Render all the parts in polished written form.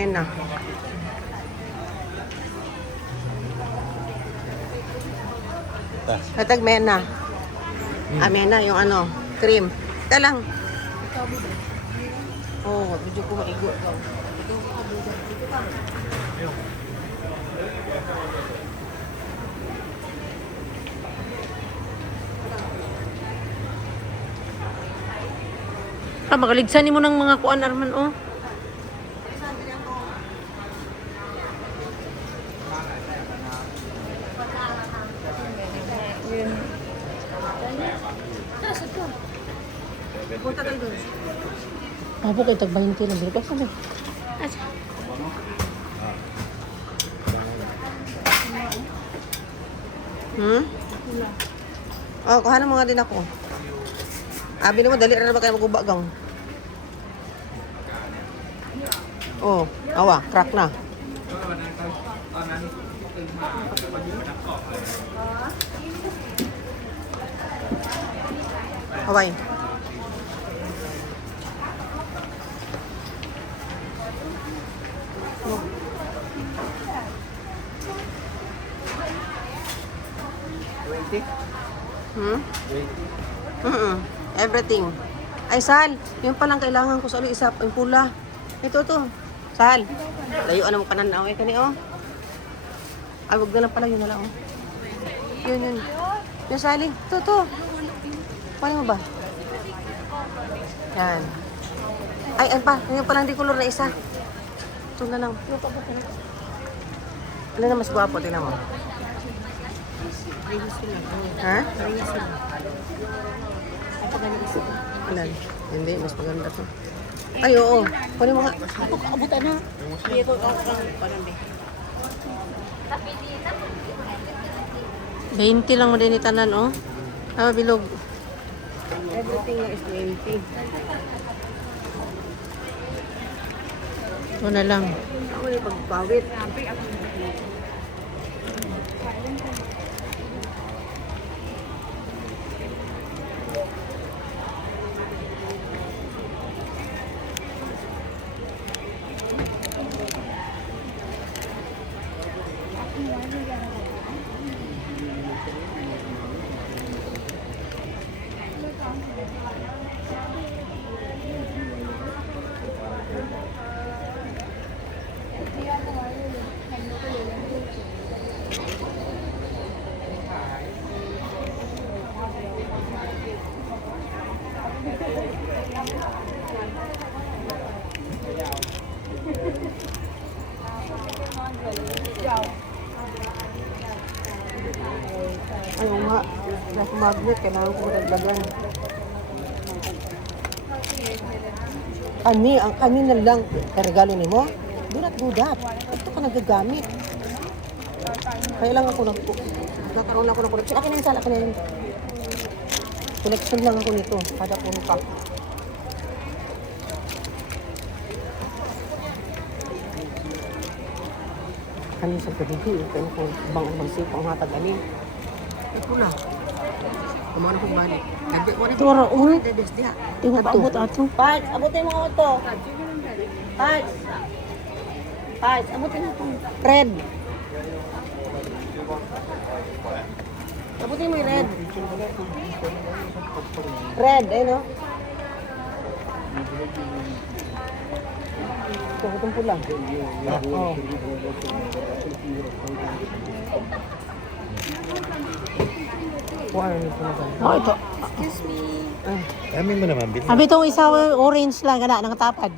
Mena. Hatag mena. Mena yung ano, cream. Ito lang. Oh, medyo ko maigo. Magaligsan mo ng mga kuan Arman, oh. Punta kayo doon. Apo kayo tag-20 na bilo. Kasi na. Oh, kuha mo nga din ako. Abi naman, dali na ba kayo mag-ubagang? Oh, awa, crack na. Haway. Everything. Ay, Sal, yung palang kailangan ko sa isa, yung pula. Ito, to. Sal, layuan mo pananaw. Eh, kani, oh. Ay, wag na lang pala, yun na lang, oh. Yun. Yung saling, to. Paano mo ba? Yan. Ay, yung palang di color na isa. Ito na lang. Ano na mas guwapo, tingnan mo. Ha? Alan? Hindi, mas maganda to. Ay, oo. Pwede mo nga. Ako, kaabutan na. Hindi ko panambi. 20 lang mo din itanan, oh. Bilog. Everything na is 20. Ito na lang. Ako yung pagpawit. Ayaw nga, nasa magnet, kailangan ko magdagdagan. Ang kanina lang, regalo ni mo, do not do that. Ito ka nagagamit. Kailangan ko nagkaroon lang ako ng collection. Akin na yun, Sal, akin na yun. Collection lang ako nito, kada puno pa. Kanina sa pagiging, kaya ko bang magsipo ang hatag anin. Ito na. Kumana kong balik. Tura, uy. Tingnan pa abot ato. Parts, abutin mo ito. Parts, abutin mo ito. Red. Abutin mo yung red. Red, eh no? Ito, itong pula. Oo. Oh, ito. Excuse me. Amin mo naman, bilhin. Abi itong isa orange lang, kana, nang tapad.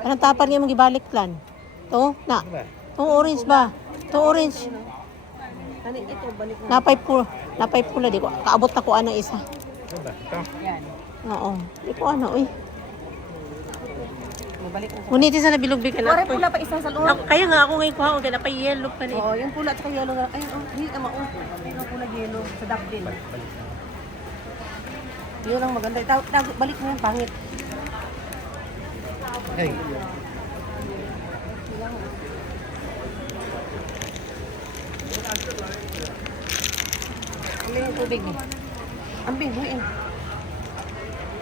Anong tapad nga mong gibalik plan? Ito, na. Itong orange ba? Itong orange. Napay pula, di ko. Kaabot na ko ang isa. Ito? Oo. Di ko uy. Ngunit isa na bilog ka na. Pare pula pa isa sa loob. Kaya nga ako ngayon kuha, kaya napay yellow pa ni. Oh, yung pula at saka yellow nga. Ayun, hindi ka mao. Yung pula yellow sa duckbill. Yun ang maganda. Balik mo yan, pangit. Hey. Ano yung tubig niya? Ambing, buhin.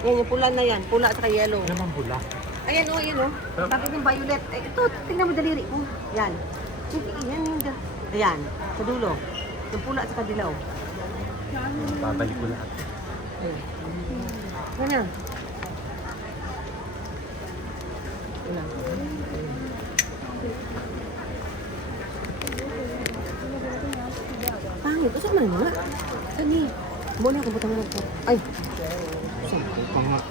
Yan yung pula na yan. Pula at saka yellow. Ano bang pula? Ayan o, ayan o. Sabi ng violet. Eh, ito, tingnan mo daliri ko. Yan. Yan, yan. Ayan, sa dulo. Yung pula sa kadilaw. Babalik ko lahat. Ayan. Ayan. Ayan. Pangit, usap man nga. Kani. Muna ako butang mo. Ay. Usap.